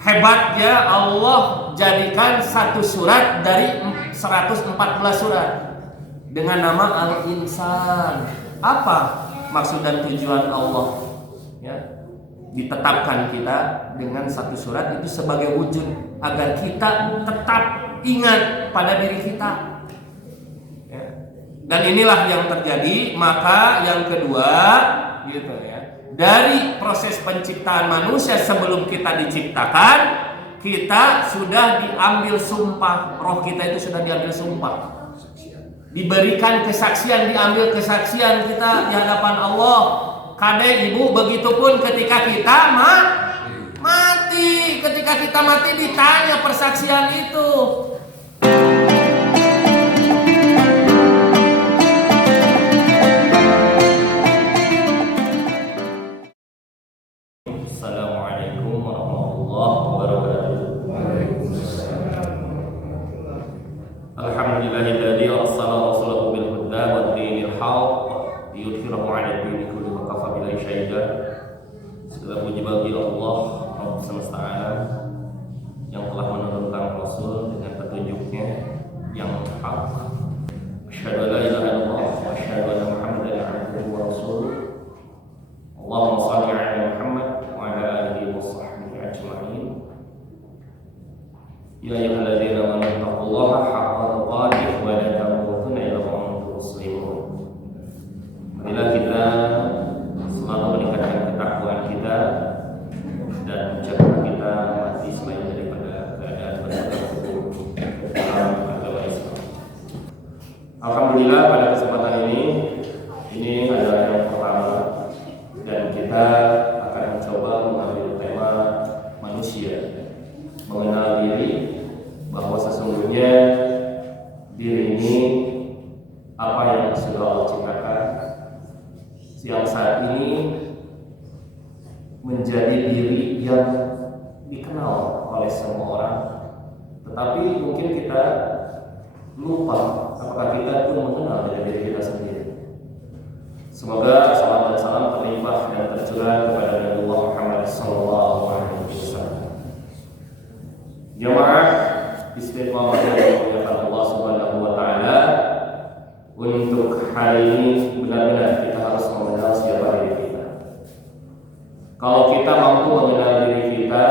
Hebatnya Allah jadikan satu surat dari 114 surat dengan nama Al-Insan. Apa maksud dan tujuan Allah ya ditetapkan kita dengan satu surat itu sebagai wujud agar kita tetap ingat pada diri kita ya. Dan inilah yang terjadi. Maka yang kedua gitu ya, dari proses penciptaan manusia sebelum kita diciptakan, kita sudah diambil sumpah. Roh kita itu sudah diambil sumpah, diberikan kesaksian, diambil kesaksian kita di hadapan Allah. Kade ibu, begitupun ketika kita mati. Ketika kita mati ditanya persaksian itu. Assalamualaikum warahmatullahi wabarakatuh. Alhamdulillahilladzi arsala rasulahu bil huda wa dinil haqq liyudhhirahu 'ala dini kullihi wa kafa billahi syahida. Segala puji bagi Allah Rabb semesta alam yang telah menurunkan Rasul dengan petunjuknya yang hak. Asyhadu an la ilaha illallah wa asyhadu anna Muhammadan abduhu wa rasuluh. Allahumma shalli 'ala Muhammad wa 'ala alihi wa sahbihi ajma'in. Ya ayyuhalladzina amanu taqullaha haqqa tuqatih wa la tamutunna illa wa antum muslimun. Marilah kita selalu meningkatkan ketakwaan kita dan mencegah kita mati selain daripada keadaan berpegang dalam agama Islam. Alhamdulillah pada kesempatan ini adalah yang pertama dan kita akan mencoba mengambil tema manusia, mengenal diri, bahwa sesungguhnya diri ini apa yang sudah Allah ciptakan yang saat ini menjadi diri yang dikenal oleh semua orang, tetapi mungkin kita lupa apakah kita pun mengenal dari diri kita sendiri. Semoga salam dan salam terlimpah dan tercurah kepada Nabi Muhammad SAW. Jemaah istiqomah yang dimuliakan Allah Subhanahu wa taala, untuk hari ini benar-benar kita harus mengenal siapa diri kita. Kalau kita mampu mengenal diri kita,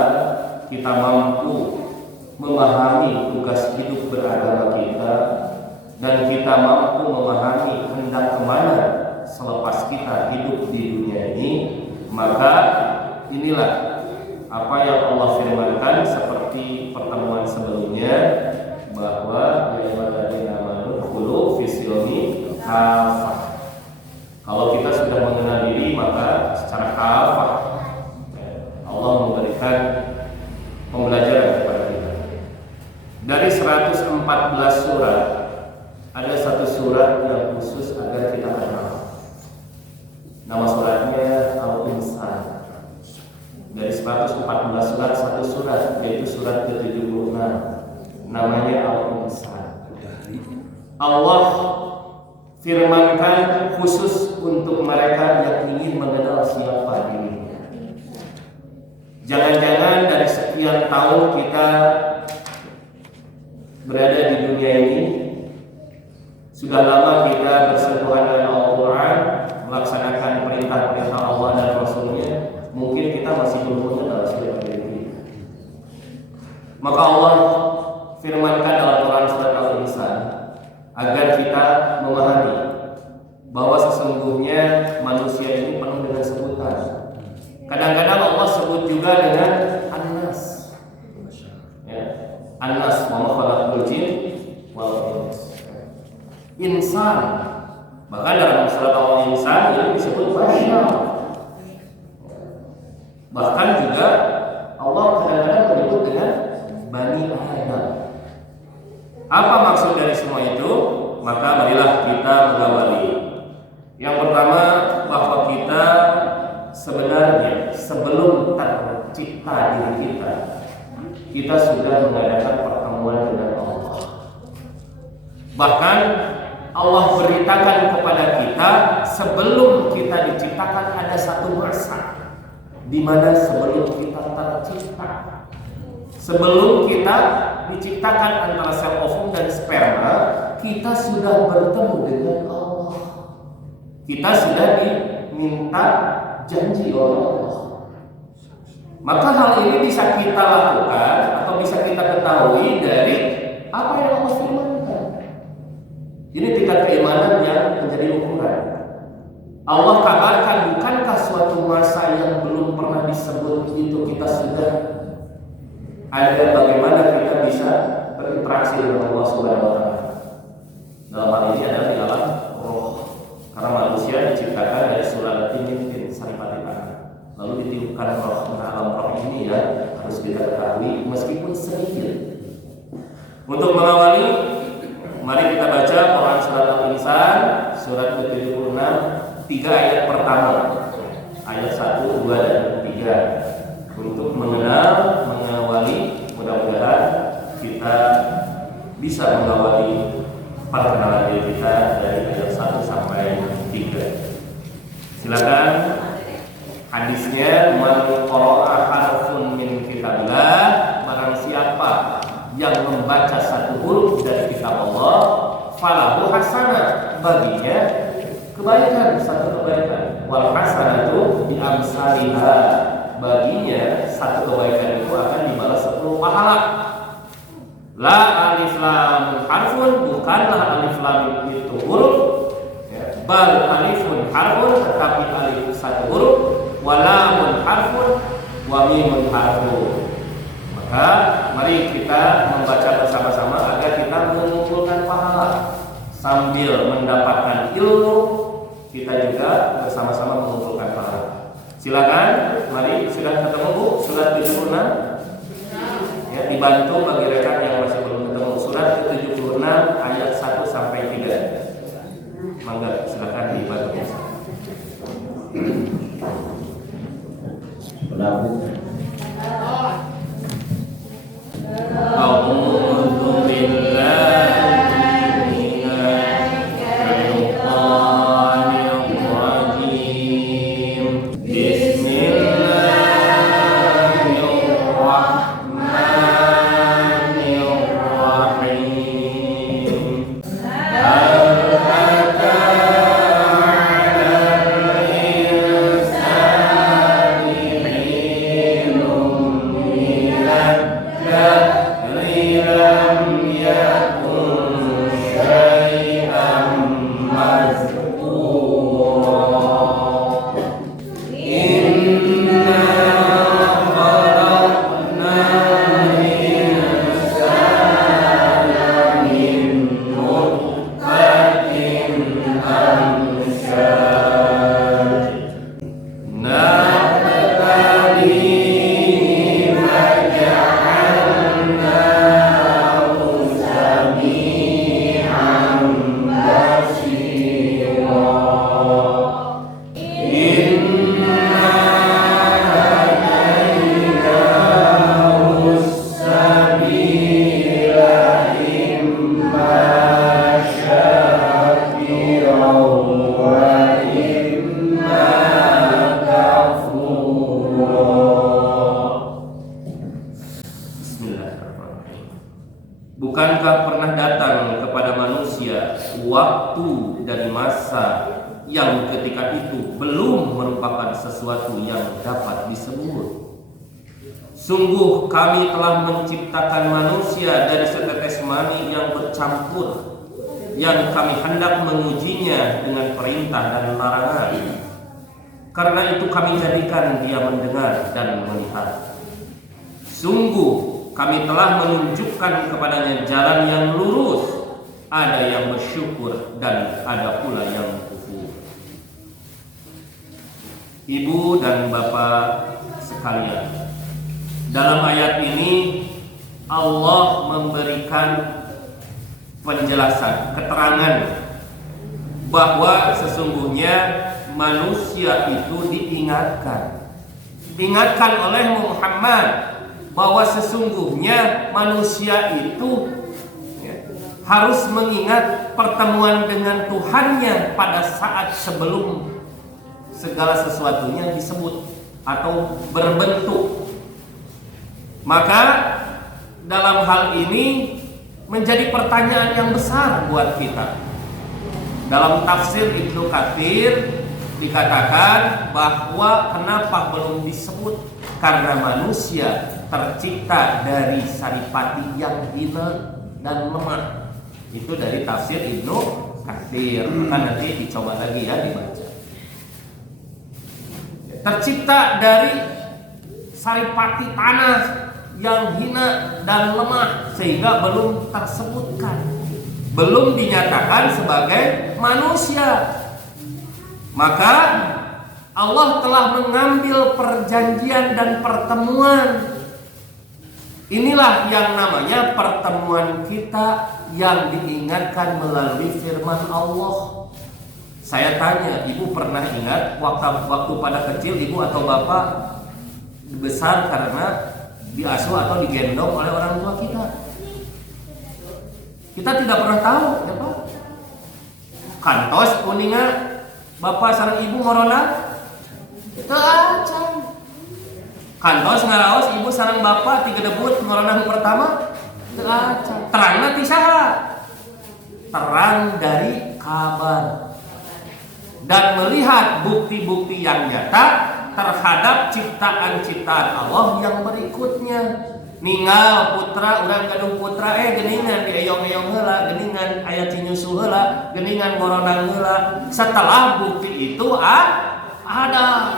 kita mampu memahami tugas hidup beragama kita, dan kita mampu memahami hendak kemana selepas kita hidup di dunia ini, maka inilah apa yang Allah firmankan seperti pertemuan sebelumnya, bahwa ya ayyuhalladzina amanu khulu fisilmi kafah. Kalau kita sudah mengenal diri, maka secara kafah Allah memberikan pembelajaran kepada kita. Dari 114 surat, ada satu surat yang khusus agar kita kenal. Nama suratnya Al-Insan. Dari 114 surat, satu surat, yaitu surat ke-76, namanya Al-Insan. Allah firmankan khusus untuk mereka yang ingin mengenal siapa dirinya. Jangan-jangan dari sekian tahun kita berada di dunia ini, sudah lama kita bersentuhan dengan Al-Quran, melaksanakan perintah-perintah Allah dan Rasulnya, mungkin kita masih belum mengenal siapa diri kita. Maka Allah firmankan dalam Quran surat Al-Insan agar kita memahami bahwa sesungguhnya manusia ini penuh dengan sebutan. Kadang-kadang Allah sebut juga dengan An-Nas, ya, An-Nas, wa ma khalaqul jinna wal ins. Insan, bahkan dalam surat Al-Insan ini disebut Bashar. Bahkan juga Allah kadang-kadang menyebut dengan Bani Adam. Apa maksud dari semua itu? Maka marilah kita mengawali. Yang pertama, bahwa kita sebenarnya sebelum tercipta diri kita sudah mengadakan pertemuan dengan Allah. Bahkan Allah beritakan kepada kita sebelum kita diciptakan ada satu masa di mana sebelum kita tercipta Sebelum kita diciptakan antara sel ovum dan sperma, kita sudah bertemu dengan Allah. Kita sudah diminta janji oleh Allah. Maka hal ini bisa kita lakukan atau bisa kita ketahui dari apa yang Allah firmankan. Ini tingkat keimanan yang menjadi ukuran. Allah kabarkan, bukankah suatu masa yang belum pernah disebut itu kita sudah ada bagaimana kita bisa berinteraksi dengan Allah Subhanahu wa Ta'ala. Dalam hal ini adalah di alam roh. Karena manusia diciptakan dari sulalatin min saripati tanah. Lalu ditiupkan roh. Nah, alam roh ini ya harus kita ketahui meskipun sedikit. Untuk mengawali, mari kita baca Quran surat Al-Insan surat ke-76, 3 ayat pertama. Ayat 1, 2 dan 3. Untuk mengenal, mengawali, mudah-mudahan kita bisa mengawali perkenalan diri kita dari ayat 1 sampai 3. Silakan. Hadisnya, man qara'a harfun min kitabillah, barang siapa yang membaca satu huruf dari kitab Allah, falahu hasanah, baginya kebaikan, satu kebaikan. Wal hasanatu bi amsalihha, baginya satu kebaikan itu akan dibalas 10 pahala. La alif lam harfun, bukanlah alif lam itu huruf, ya. Bal alifun harfun, tetapi alif satu huruf. Walamun harfun wa mimun harfun. Maka mari kita membaca bersama-sama agar kita mengumpulkan pahala sambil mendapatkan ilmu, kita juga bersama-sama mengumpulkan pahala. Silakan, mari sudah ketemu Bu surat 76? Ya, dibantu bagi rekan yang masih belum ketemu surat 76 ayat 1 sampai 3. Mangga silakan dibantu. A'udzu billahi minasyaitonir rajim. Bismillahirrahmanirrahim. Bukankah pernah datang kepada manusia waktu dan masa yang ketika itu belum merupakan sesuatu yang dapat disebut? Sungguh kami telah menciptakan manusia dari setetes mani yang bercampur, yang kami hendak mengujinya dengan perintah dan larangan. Karena itu kami jadikan dia mendengar dan melihat. Sungguh kami telah menunjukkan kepadanya jalan yang lurus. Ada yang bersyukur dan ada pula yang kufur. Ibu dan bapak sekalian, dalam ayat ini Allah memberikan penjelasan, keterangan bahwa sesungguhnya manusia itu diingatkan oleh Muhammad bahwa sesungguhnya manusia itu harus mengingat pertemuan dengan Tuhannya pada saat sebelum segala sesuatunya disebut atau berbentuk. Maka dalam hal ini menjadi pertanyaan yang besar buat kita. Dalam tafsir Ibnu Katsir dikatakan bahwa kenapa belum disebut, karena manusia tercipta dari saripati yang hina dan lemah. Itu dari tafsir Ibnu Katsir. Maka nanti dicoba lagi ya dibaca. Tercipta dari saripati tanah yang hina dan lemah, sehingga belum tersebutkan, belum dinyatakan sebagai manusia. Maka Allah telah mengambil perjanjian dan pertemuan. Inilah yang namanya pertemuan kita yang diingatkan melalui firman Allah. Saya tanya, ibu pernah ingat waktu pada kecil ibu atau bapak besar karena diasuh atau digendong oleh orang tua kita? Kita tidak pernah tahu, ya Pak. Kantos kuninga bapak sareng ibu ngorona teu acan. Kantos ngaraos ibu sareng bapak ti gedebut ngorona pertama teu acan. Terangna ti saha? Terang dari kabar. Dan melihat bukti-bukti yang nyata terhadap ciptaan-ciptaan Allah yang berikutnya. Ninggal putra urang gaduh putra geuningan dieyong-eyong heula, geuningan aya cinyusu heula, geuningan ngoronang heula. Setelah bukti itu ada.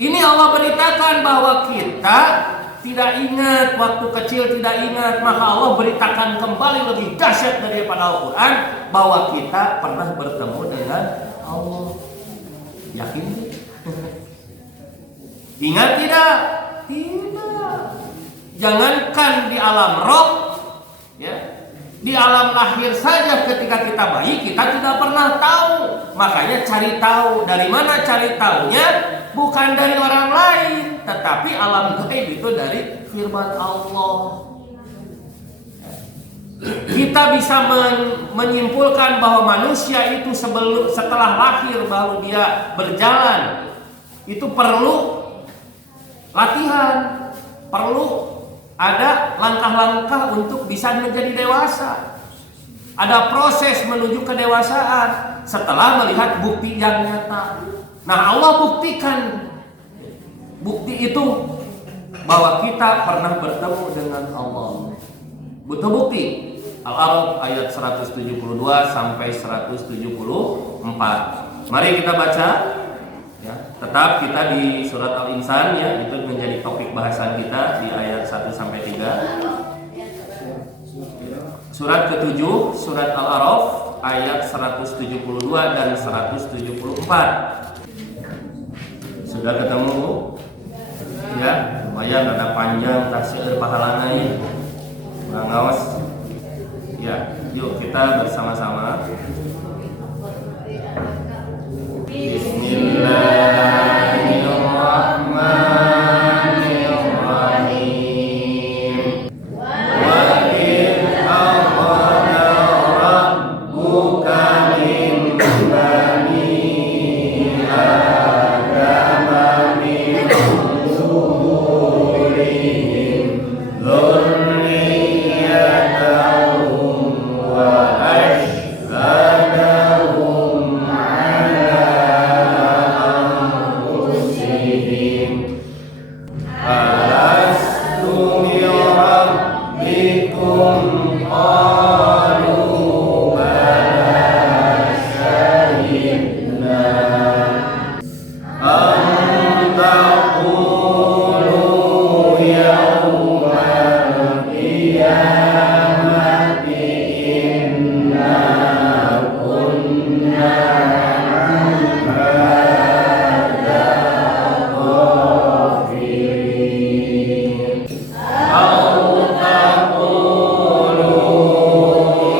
Ini Allah beritakan bahwa kita tidak ingat, waktu kecil tidak ingat, maka Allah beritakan kembali lebih dahsyat daripada Al-Quran bahwa kita pernah bertemu dengan Allah. Yakin? Ingat tidak? Tidak. Jangankan di alam roh, ya, di alam lahir saja ketika kita bayi kita tidak pernah tahu. Makanya cari tahu. Dari mana cari taunya? Bukan dari orang lain, tetapi alam gaib itu dari firman Allah. Kita bisa menyimpulkan bahwa manusia itu setelah lahir baru dia berjalan. Itu perlu latihan, perlu ada langkah-langkah untuk bisa menjadi dewasa. Ada proses menuju kedewasaan setelah melihat bukti yang nyata. Nah, Allah buktikan bukti itu bahwa kita pernah bertemu dengan Allah. Butuh bukti. Al-A'raf ayat 172 sampai 174. Mari kita baca. Ya, tetap kita di surat Al-Insan, ya, itu menjadi topik bahasan kita di ayat 1 sampai 3. Surat ke-7, surat Al-A'raf ayat 172 dan 174. Sudah ketemu? Ya, lumayan ada panjang tasir pahalana ini. Kurang ngawas. Ya, yuk kita bersama-sama. Bismillahirrahmanirrahim. Wa in akhadha rabbuka min bani Adam min zuhurihim dzurriyyatahum wa ashhadahum ala anfusihim alastu bi rabbikum qalu bala shahidna an taqulu yawmal qiyamati inna kunna an hadza ghafirin. Aw taqulu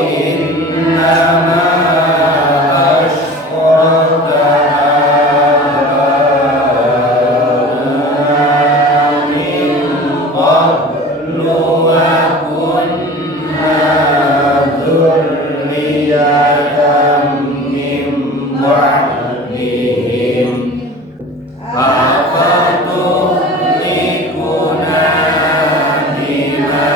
innama asyraka آباؤنا من قبل وكنا ذرية من بعدهم أفتهلكنا بما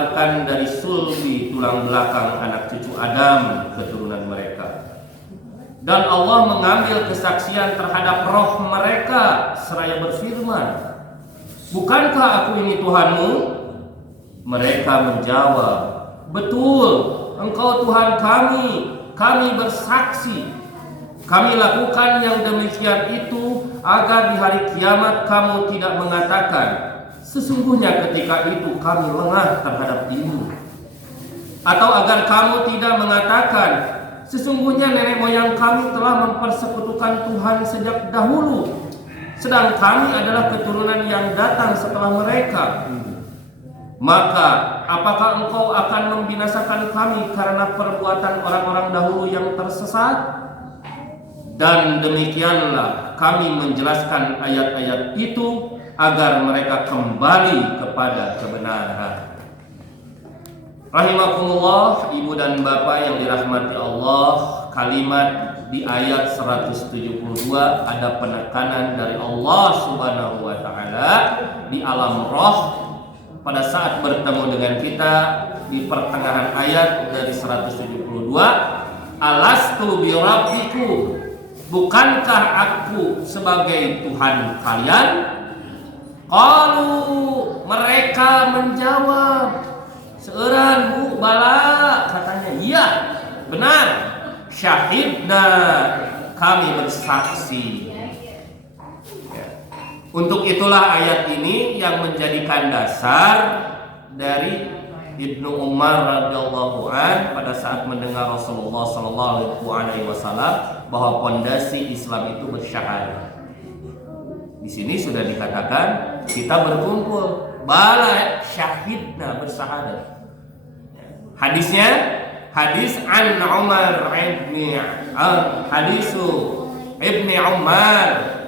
mengeluarkan dari sulbi tulang belakang anak cucu Adam keturunan mereka. Dan Allah mengambil kesaksian terhadap roh mereka seraya berfirman, bukankah aku ini Tuhanmu? Mereka menjawab, betul, engkau Tuhan kami. Kami bersaksi, kami lakukan yang demikian itu agar di hari kiamat kamu tidak mengatakan, sesungguhnya ketika itu kami lengah terhadap dirimu. Atau agar kamu tidak mengatakan, sesungguhnya nenek moyang kami telah mempersekutukan Tuhan sejak dahulu, sedang kami adalah keturunan yang datang setelah mereka. Maka apakah engkau akan membinasakan kami karena perbuatan orang-orang dahulu yang tersesat? Dan demikianlah kami menjelaskan ayat-ayat itu agar mereka kembali kepada kebenaran. Rahimakumullah, ibu dan bapak yang dirahmati Allah, kalimat di ayat 172 ada penekanan dari Allah Subhanahu wa taala di alam roh pada saat bertemu dengan kita di pertengahan ayat dari 172, alastu bi rabbikum, bukankah aku sebagai Tuhan kalian? Qalu, mereka menjawab, seueuran bu bala, katanya iya benar, syahidna, kami bersaksi. Untuk itulah ayat ini yang menjadikan dasar dari Ibnu Umar radhiyallahu an pada saat mendengar Rasulullah sallallahu alaihi wasallam bahwa pondasi Islam itu bersyahadat. Di sini sudah dikatakan kita berkumpul, bala syahidna, bersyahadat. Hadisnya hadis an Umar hadisu Ibni Umar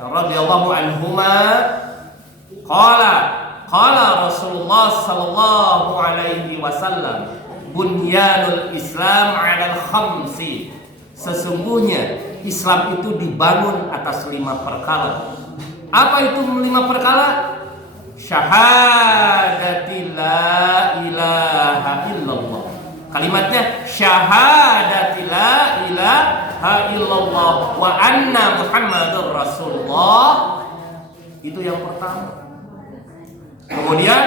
radhiyallahu anhuma qala Rasulullah sallallahu alaihi wasallam, bunyanul Islam 'alal khamsi, sesungguhnya Islam itu dibangun atas 5 perkara. Apa itu 5 perkara? Syahadati la ilaha illallah. Kalimatnya syahadati la ilaha illallah wa anna Muhammadur Rasulullah. Itu yang pertama. Kemudian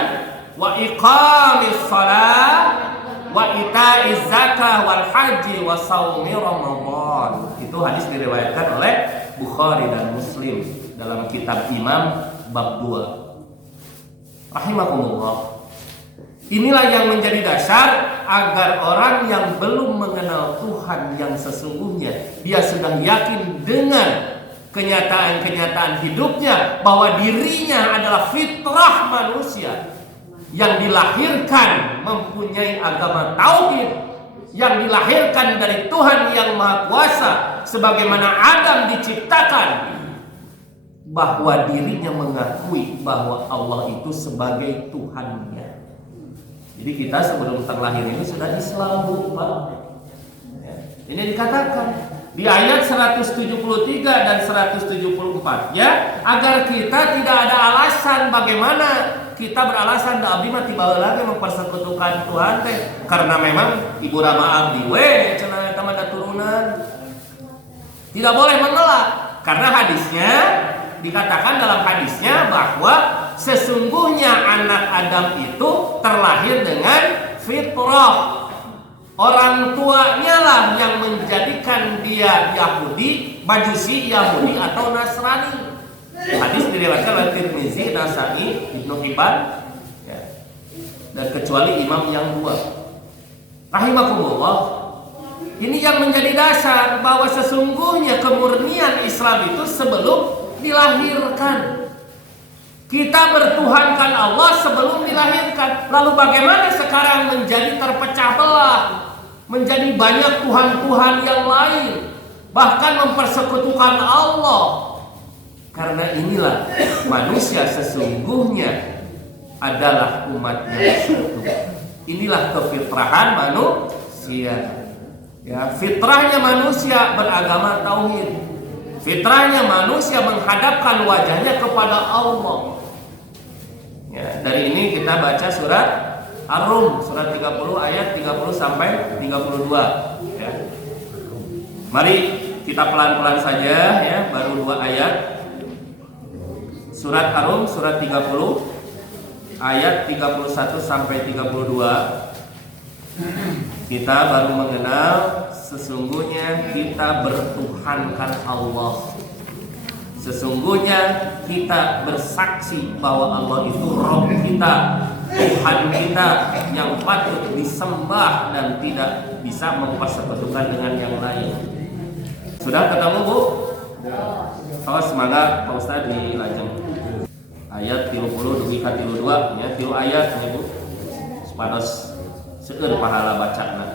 wa iqamis shalah wa ita'iz zakah wal haji wa shaumi ramadan. Itu hadis diriwayatkan oleh Bukhari dan Muslim dalam kitab Imam bab 2. Rahimakumullah. Inilah yang menjadi dasar agar orang yang belum mengenal Tuhan yang sesungguhnya, dia sedang yakin dengan kenyataan-kenyataan hidupnya bahwa dirinya adalah fitrah manusia yang dilahirkan mempunyai agama tauhid, yang dilahirkan dari Tuhan yang Maha Kuasa sebagaimana Adam diciptakan, bahwa dirinya mengakui bahwa Allah itu sebagai Tuhannya. Jadi kita sebelum terlahir ini sudah Islam, Pak. Ini dikatakan di ayat 173 dan 174, ya, agar kita tidak ada alasan bagaimana kita beralasan da abdi mah tiba lagi mempersekutukan Tuhan teh karena memang ibu rama abdi we cenah eta mah turunan. Tidak boleh mengelak karena hadisnya dikatakan dalam hadisnya bahwa sesungguhnya anak Adam itu terlahir dengan fitrah. Orang tuanya lah yang menjadikan dia Yahudi, Majusi, Yahudi atau Nasrani. Hadis diriwayatkan oleh Tirmizi, Nasa'i, Ibnu Hibban, ya. Dan kecuali imam yang 2. Rahimakumullah. Ini yang menjadi dasar bahwa sesungguhnya kemurnian Islam itu sebelum dilahirkan. Kita bertuhankan Allah sebelum dilahirkan. Lalu bagaimana sekarang menjadi terpecah belah, menjadi banyak Tuhan-Tuhan yang lain, bahkan mempersekutukan Allah? Karena inilah manusia sesungguhnya adalah umatnya satu. Inilah kefitrahan manusia. Ya, fitrahnya manusia beragama tauhid. Fitrahnya manusia menghadapkan wajahnya kepada Allah. Ya, dari ini kita baca surat Ar-Rum surat 30 ayat 30 sampai 32 ya. Mari kita pelan-pelan saja ya, baru 2 ayat. Surat Ar-Rum surat 30 ayat 31 sampai 32. Kita baru mengenal sesungguhnya kita bertuhankan Allah. Sesungguhnya kita bersaksi bahwa Allah itu Rabb kita, Tuhan kita yang patut disembah dan tidak bisa mempersekutukan dengan yang lain. Sudah ketemu Bu? Oh semangat Pak Ustaz di lajeng. Ayat 30 dugi ka 32 nya 3 ayat nya Bu. Supados seueur pahala bacana.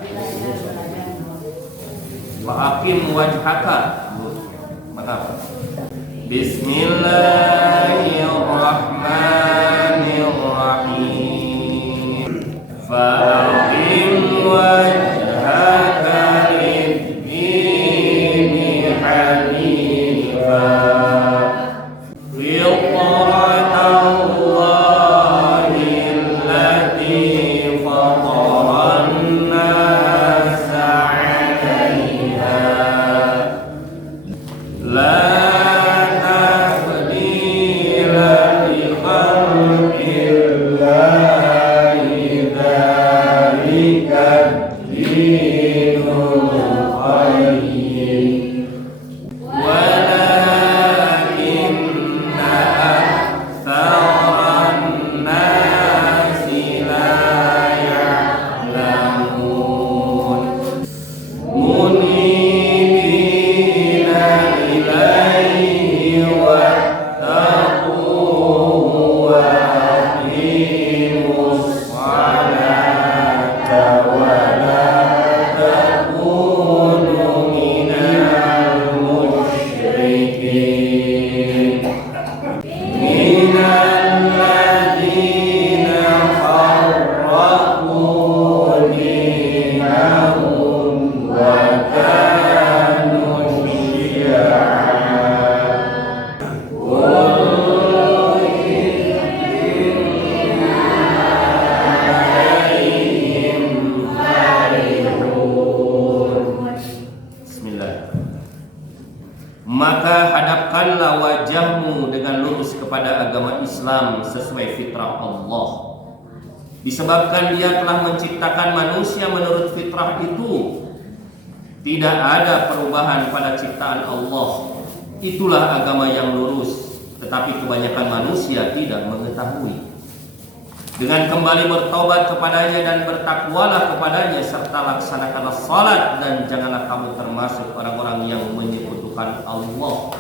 Wa aqim wajhaka Bu. Mantap. Bismillahirrahmanirrahim. Fa'aqim wajhaka lid-dini hanifa. Maka hadapkanlah wajahmu dengan lurus kepada agama Islam sesuai fitrah Allah. Disebabkan Dia telah menciptakan manusia menurut fitrah itu, tidak ada perubahan pada ciptaan Allah. Itulah agama yang lurus, tetapi kebanyakan manusia tidak mengetahui. Dengan kembali bertobat kepadanya dan bertakwalah kepadanya, serta laksanakanlah salat, dan janganlah kamu termasuk orang-orang yang menyekutukan Allah,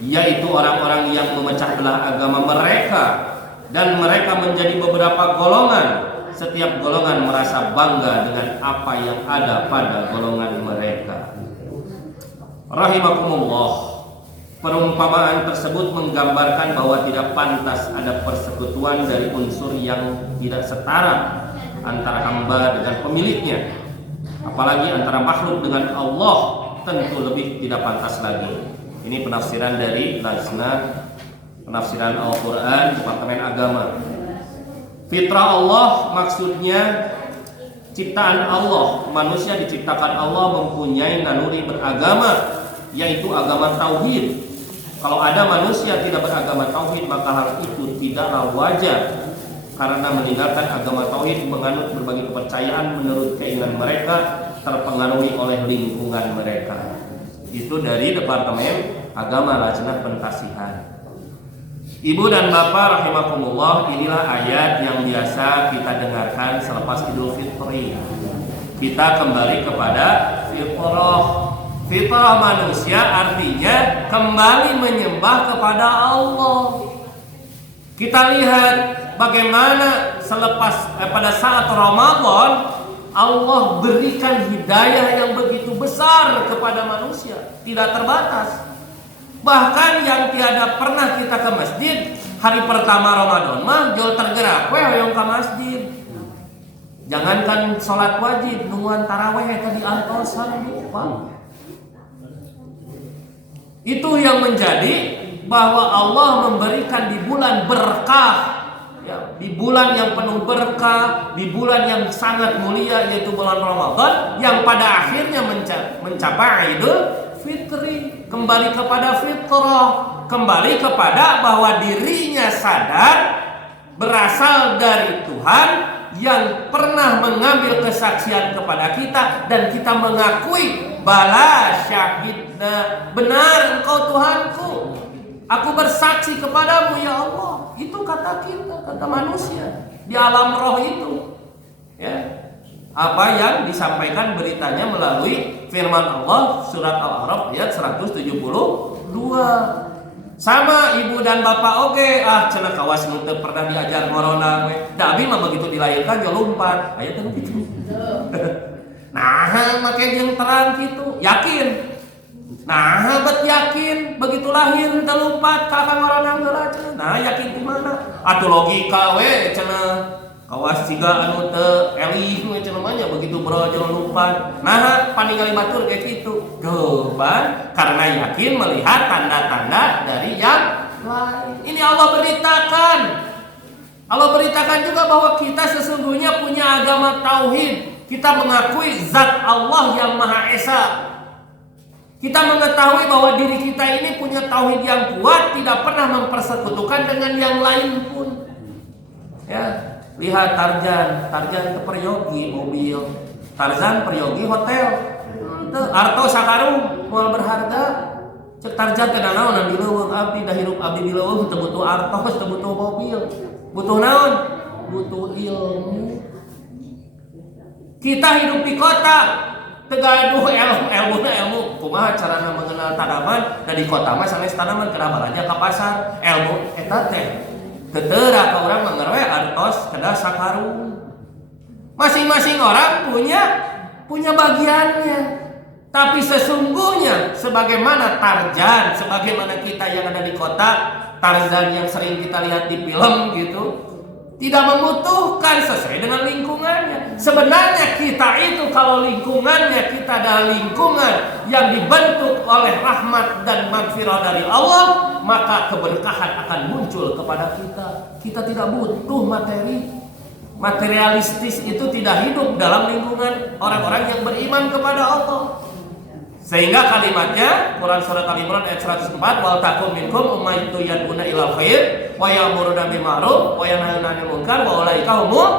yaitu orang-orang yang memecah belah agama mereka, dan mereka menjadi beberapa golongan. Setiap golongan merasa bangga dengan apa yang ada pada golongan mereka. Rahimakumullah. Perumpamaan tersebut menggambarkan bahwa tidak pantas ada persekutuan dari unsur yang tidak setara antara hamba dengan pemiliknya, apalagi antara makhluk dengan Allah, tentu lebih tidak pantas lagi. Ini penafsiran dari Lajnah Penafsiran Al-Quran Departemen Agama. Fitrah Allah maksudnya ciptaan Allah. Manusia diciptakan Allah mempunyai naluri beragama, yaitu agama tauhid. Kalau ada manusia tidak beragama tauhid, maka hal itu tidaklah wajar, karena meninggalkan agama tauhid menganut berbagai kepercayaan menurut keinginan mereka, terpengaruhi oleh lingkungan mereka. Itu dari Departemen Agama Lajnah Pentasihan. Ibu dan Bapak rahimakumullah, inilah ayat yang biasa kita dengarkan selepas Idul Fitri. Kita kembali kepada fitrah. Fitrah manusia artinya kembali menyembah kepada Allah. Kita lihat bagaimana pada saat Ramadan Allah berikan hidayah yang begitu besar kepada manusia, tidak terbatas. Bahkan yang tiada pernah kita ke masjid hari pertama Ramadan mah jauh tergerak hoyong ke masjid. Jangankan sholat wajib, nungguan taraweh tadi antosan lupa. Itu yang menjadi bahwa Allah memberikan di bulan berkah, ya, di bulan yang penuh berkah, di bulan yang sangat mulia yaitu bulan Ramadan, yang pada akhirnya mencapai Idul Fitri, kembali kepada fitrah, kembali kepada bahwa dirinya sadar berasal dari Tuhan yang pernah mengambil kesaksian kepada kita, dan kita mengakui bala syahidna, benar engkau Tuhanku, aku bersaksi kepadamu ya Allah. Itu kata kita, kata manusia di alam roh itu, ya. Apa yang disampaikan beritanya melalui firman Allah surat Al-A'raf ayat 172. Sama ibu dan bapak cenah kawas nu teu pernah diajar corona we. Da abi mah begitu dilahirkan jo lumpat. Aya teh kitu. Nah, make jeung terang kitu, yakin. Nah, bet yakin begitu lahir teu lumpat ka corona geula cenah. Nah, yakin di mana? Atuh logika we cenah. Kawas siga anu teu elih we cenah mah begitu brojol lumpat. Nah, paningali batur kayak gitu. Jawaban karena yakin melihat tanda-tanda dari yang lain. Ini Allah beritakan. Allah beritakan juga bahwa kita sesungguhnya punya agama tauhid. Kita mengakui zat Allah yang Maha Esa. Kita mengetahui bahwa diri kita ini punya tauhid yang kuat, tidak pernah mempersekutukan dengan yang lain pun. Ya. Lihat Tarzan itu peryogi mobil, Tarzan peryogi hotel, arto sakarung moal berharga. Cek Tarzan teh naon di leuweung abdi, dah hirup abdi di leuweung teu butuh artos, teu butuh mobil, butuh naon? Butuh ilmu. Kita hidup di kota, tegaduh ilmu kumaha carana mengenal tanaman, da di kota mah sanes tanaman kenapa aja ka pasar, ilmu eta teh tetera ka urang manggarwe artos kedah sakarung. Masing-masing orang punya bagiannya. Tapi sesungguhnya sebagaimana Tarzan, sebagaimana kita yang ada di kota, Tarzan yang sering kita lihat di film gitu, tidak membutuhkan sesuai dengan lingkungannya. Sebenarnya kita itu kalau lingkungannya kita adalah lingkungan yang dibentuk oleh rahmat dan magfirah dari Allah, maka keberkahan akan muncul kepada kita. Kita tidak butuh materi. Materialistis itu tidak hidup dalam lingkungan orang-orang yang beriman kepada Allah. Sehingga kalimatnya Quran surat Al-Imran ayat 104, wal takum minkum ummatun yad'una ilal khair wa ya'muruna bil ma'ruf wa yanhauna 'anil munkar wa ulaika humul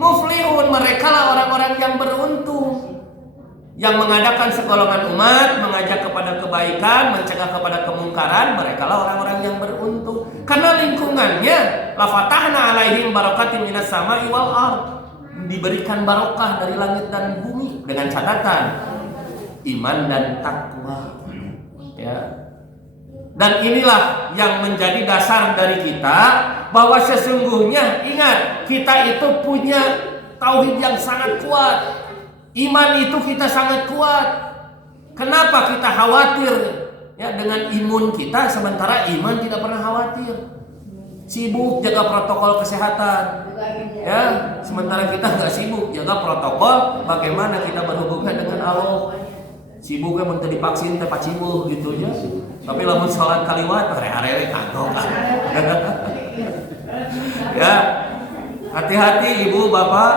muflihun. Mereka lah orang-orang yang beruntung, yang mengadakan segolongan umat, mengajak kepada kebaikan, mencegah kepada kemungkaran. Mereka lah orang-orang yang beruntung karena lingkungannya la fatahna alaihim barakatin minas sama'i wal ard, diberikan barokah dari langit dan bumi dengan catatan iman dan takwa, ya. Dan inilah yang menjadi dasar dari kita, bahwa sesungguhnya ingat, kita itu punya tauhid yang sangat kuat, iman itu kita sangat kuat. Kenapa kita khawatir ya dengan imun kita, sementara iman tidak pernah khawatir, sibuk jaga protokol kesehatan, ya, sementara kita nggak sibuk jaga protokol bagaimana kita berhubungan dengan Allah. Sibuknya minta divaksin teh pacibuh gitu ya. Tapi lamun sholat kaliwat are-are kagok kan. Ya. Hati-hati ibu bapak,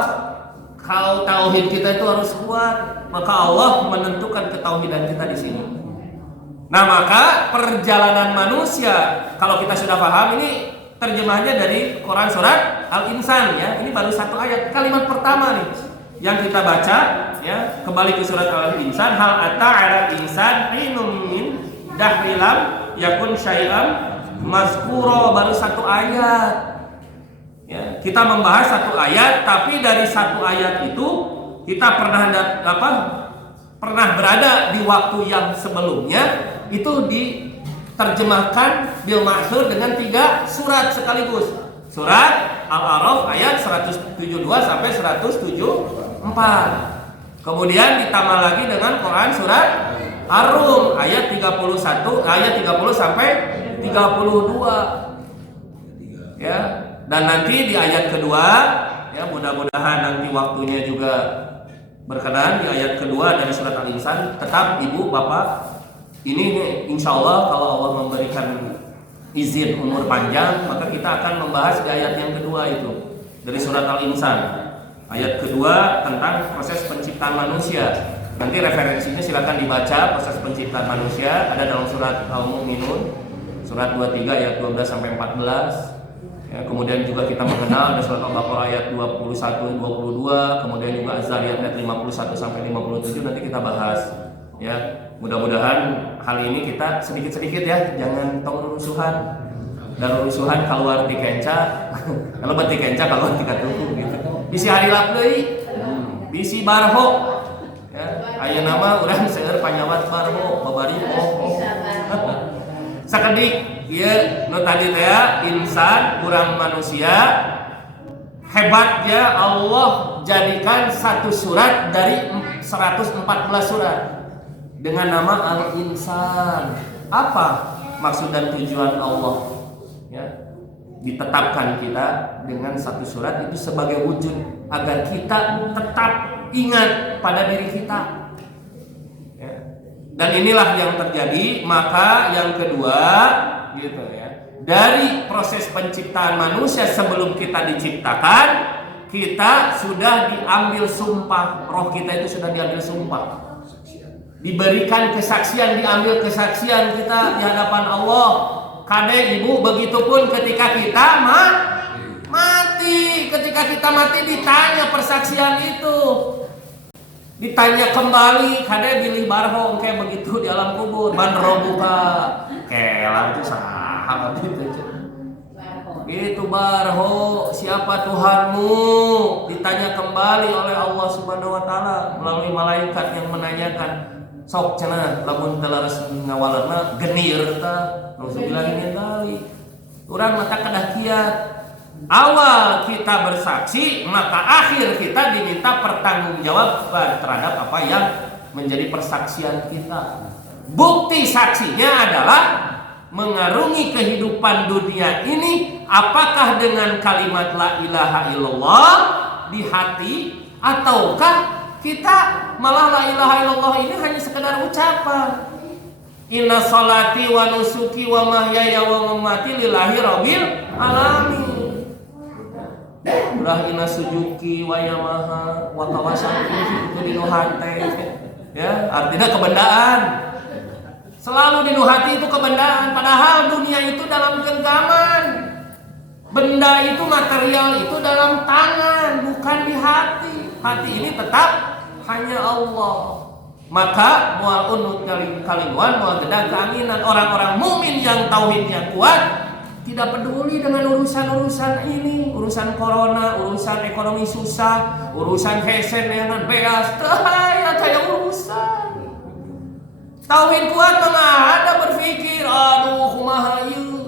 kalau tauhid kita itu harus kuat, maka Allah menentukan ketauhidan kita di sini. Nah, maka perjalanan manusia, kalau kita sudah paham, ini terjemahnya dari Quran surat Al-Insan ya. Ini baru satu ayat, kalimat pertama nih yang kita baca ya. Kembali ke surat Al-Insan, hal ata 'alal insan hinum min dahrilam yakun syai'an mazkura, baru satu ayat. Ya, kita membahas satu ayat, tapi dari satu ayat itu kita pernah berada di waktu yang sebelumnya, itu diterjemahkan bil ma'thur dengan 3 surat sekaligus. Surat Al-A'raf ayat 172 sampai 174. Kemudian ditambah lagi dengan Quran surat Ar-Rum ayat 30 sampai 32. Ya, dan nanti di ayat kedua ya, mudah-mudahan nanti waktunya juga berkenan, di ayat kedua dari surat Al-Insan. Tetap ibu bapak, ini insya Allah kalau Allah memberikan izin umur panjang, maka kita akan membahas di ayat yang kedua itu dari surat Al-Insan. Ayat kedua tentang proses penciptaan manusia. Nanti referensinya silakan dibaca, proses penciptaan manusia ada dalam surat Al-Mu'minun surat 23 ayat 12 sampai 14. Ya, kemudian juga kita mengenal ada surat Al-Baqarah ayat 21 22, kemudian juga Az-Zariyat ayat 51 sampai 57 nanti kita bahas. Ya, mudah-mudahan hal ini kita sedikit-sedikit ya, jangan tong rusuhan. Dan rusuhan keluar di kenca, kalau berarti kenca keluar di katuku gitu. Bisi harilap deui, bisi barho. Ya, aya nama urang seueur panyawat barho, babari oh. Sakedik ieu nu tadi teh insan kurang manusia hebatnya Allah jadikan satu surat dari 114 surat dengan nama Al-Insan. Apa maksud dan tujuan Allah ya ditetapkan kita dengan satu surat itu sebagai wujud agar kita tetap ingat pada diri kita. Dan inilah yang terjadi. Maka yang kedua gitu ya, dari proses penciptaan manusia sebelum kita diciptakan, kita sudah diambil sumpah. Roh kita itu sudah diambil sumpah, diberikan kesaksian, diambil kesaksian kita di hadapan Allah. Kade ibu, begitupun ketika kita mati. Ketika kita mati ditanya persaksian itu, ditanya kembali, kade bilih barho kayak begitu di alam kubur. Man robuka, kelang itu sahabat itu. Itu barho, siapa Tuhanmu? Ditanya kembali oleh Allah Subhanahu wa taala melalui malaikat yang menanyakan. Sok cenah lamun telaras ngawalarna genir ta, nauzubillah min dzalik. Urang mata kedah kiat. Awal kita bersaksi, maka akhir kita diminta pertanggungjawaban terhadap apa yang menjadi persaksian kita. Bukti saksinya adalah mengarungi kehidupan dunia ini, apakah dengan kalimat la ilaha illallah di hati, ataukah kita malah la ilaha illallah ini hanya sekedar ucapan. Inna salati wa nusuki wa mahyaya wa mamati lillahi rabbil alamin. Ulah ina sujuki wa yamaha wa kawasaki itu dinu hate. Ya, artinya kebendaan. Selalu dinu hati itu kebendaan, padahal dunia itu dalam genggaman. Benda itu, material itu dalam tangan, bukan di hati. Hati ini tetap hanya Allah. Maka mual unut kalimuan, mual gedag keanginan. Orang-orang mukmin yang tauhidnya kuat tidak peduli dengan urusan-urusan ini, urusan corona, urusan ekonomi susah, urusan hesen dengan beas, kayak urusan. Tauhid kuat mana ada berpikir, aduh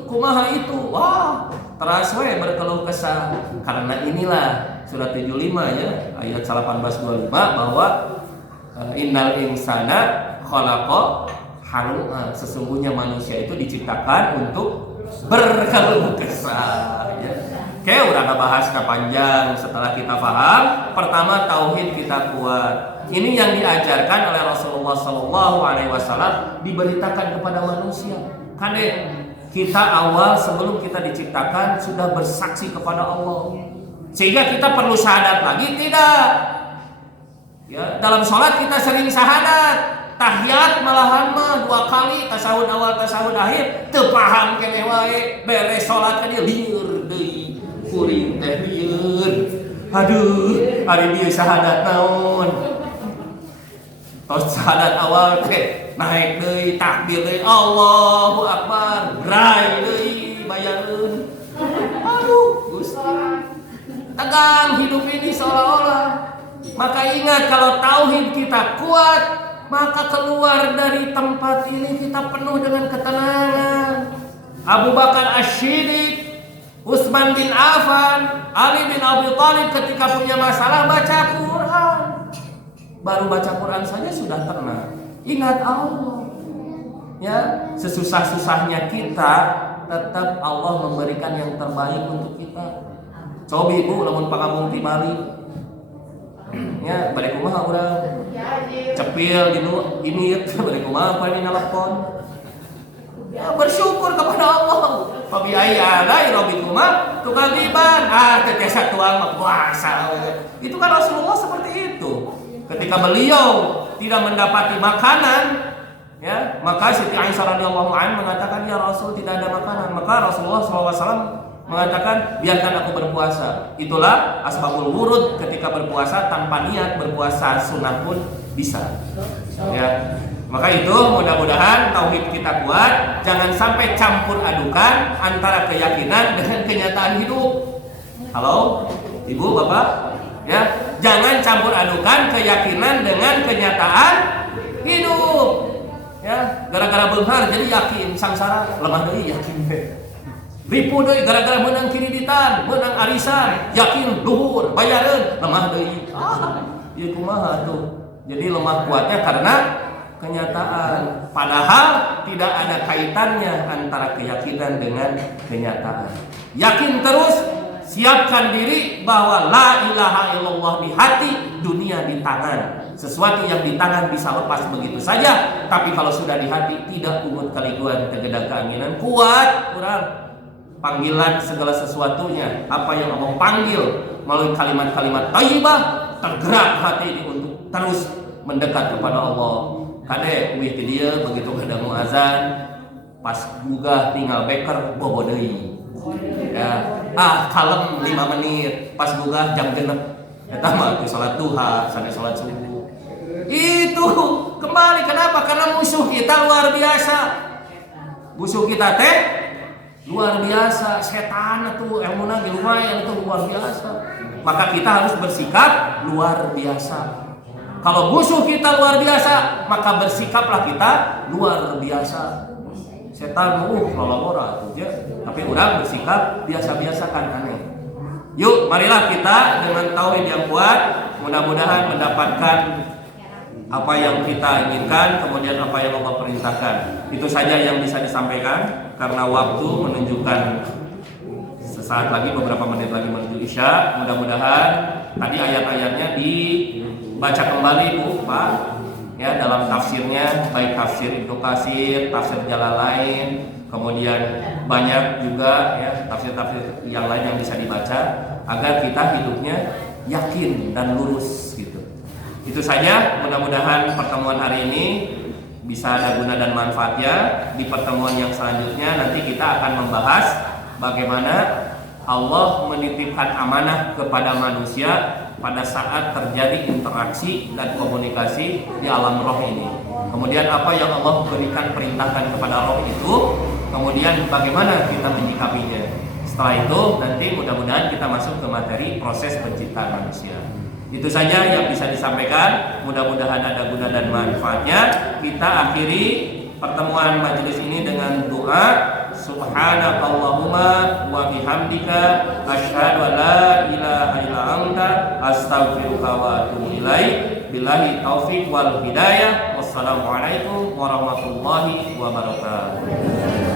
kumaha itu, wah teras we berkeluh kesah. Karena inilah surat 75 ya, ayat 18-25 bahwa innal insana khalaqa halu'a, sesungguhnya manusia itu diciptakan untuk berkeluh kesah ya. Oke, udah ngebahas panjang. Setelah kita paham, pertama tauhid kita kuat. Ini yang diajarkan oleh Rasulullah SAW, diberitakan kepada manusia. Kade kita awal sebelum kita diciptakan sudah bersaksi kepada Allah, sehingga kita perlu syahadat lagi tidak? Ya, dalam sholat kita sering syahadat. Tahiyat malahan mah 2 kali, tasawuf awal tasawuf akhir teu paham keneh wae, beres salat ka dieu lieur deui kuring teh lieur. Aduh, ari dieu syahadat naon? Tos syahadat awal teh naik deui takbir deui Allahu Akbar, brai deui bayareun. Aduh, Gusti. Tegang hidup ini seolah-olah. Maka ingat, kalau tauhid kita kuat, maka keluar dari tempat ini kita penuh dengan ketenangan. Abu Bakar Asy-Siddiq, Utsman bin Affan, Ali bin Abi Thalib ketika punya masalah baca Quran. Baru baca Quran saja sudah tenang. Ingat Allah. Ya, sesusah-susahnya kita tetap Allah memberikan yang terbaik untuk kita. Coba ibu lamun pangamun di Bali. Ya, bari kumaha urang? Cepil ini bari kumaha apa ini nelpon? Ya, bersyukur kepada Allah. Fa bi ayyi alai rabbikuma tukadziban. Tetiasa tuang mah puasa. Itu kan Rasulullah seperti itu. Ketika beliau tidak mendapati makanan, ya, maka Siti Aisyah radhiyallahu anha mengatakan, ya Rasul, tidak ada makanan. Maka Rasulullah SAW mengatakan, biarkan aku berpuasa. Itulah asbabul wurud, ketika berpuasa tanpa niat berpuasa sunnah pun bisa. Ya, maka itu mudah-mudahan tauhid kita kuat, jangan sampai campur adukan antara keyakinan dengan kenyataan hidup. Halo, ibu, bapak, ya, jangan campur adukan keyakinan dengan kenyataan hidup. Ya, gara-gara beunghar jadi yakin sangsara, lemah deui yakin. Ripu deui gara-gara menang kreditan, menang arisan, yakin luhur, bayareun, lemah deui. Ieu kumaha tuh? Jadi lemah kuatnya karena kenyataan. Padahal tidak ada kaitannya antara keyakinan dengan kenyataan. Yakin terus, siapkan diri bahwa la ilaha illallah di hati, dunia di tangan. Sesuatu yang di tangan bisa lepas begitu saja, tapi kalau sudah di hati tidak umut kaliguan tegeda keanginan, kuat kurang. Panggilan segala sesuatunya, apa yang Allah panggil melalui kalimat-kalimat thayyibah, tergerak hati ini untuk terus mendekat kepada Allah. Kade wih ti dieu begitu kadang azan, pas gugah tinggal beker bobo deui. Ya, kalem 5 menit, pas gugah jam 6. Eta mah salat duha, sampai salat subuh. Itu kembali kenapa? Karena musuh kita luar biasa. Musuh kita teh luar biasa, setan itu ilmuna lumayan itu luar biasa. Maka kita harus bersikap luar biasa. Kalau musuh kita luar biasa, maka bersikaplah kita luar biasa. Setan lolobora aja, tapi orang bersikap biasa-biasa kan aneh. Yuk, marilah kita dengan tauhid yang kuat, mudah-mudahan mendapatkan apa yang kita inginkan, kemudian apa yang Allah perintahkan. Itu saja yang bisa disampaikan, karena waktu menunjukkan sesaat lagi, beberapa menit lagi menuju Isya. Mudah-mudahan tadi ayat-ayatnya dibaca kembali Bu, Pak, ya, dalam tafsirnya, baik tafsir Ibnu Katsir, tafsir Jalalain, kemudian banyak juga ya tafsir-tafsir yang lain yang bisa dibaca agar kita hidupnya yakin dan lurus gitu. Itu saja, mudah-mudahan pertemuan hari ini bisa ada guna dan manfaatnya. Di pertemuan yang selanjutnya nanti kita akan membahas bagaimana Allah menitipkan amanah kepada manusia pada saat terjadi interaksi dan komunikasi di alam roh ini. Kemudian apa yang Allah berikan perintahkan kepada roh itu, kemudian bagaimana kita menyikapinya. Setelah itu nanti mudah-mudahan kita masuk ke materi proses penciptaan manusia. Itu saja yang bisa disampaikan, mudah-mudahan ada guna dan manfaatnya. Kita akhiri pertemuan majelis ini dengan doa. Subhanakallahumma wa bihamdika asyhadu an la ilaha illa anta astaghfiruka wa atubu ilaik. Billahi taufik wal hidayah. Wassalamualaikum warahmatullahi wabarakatuh.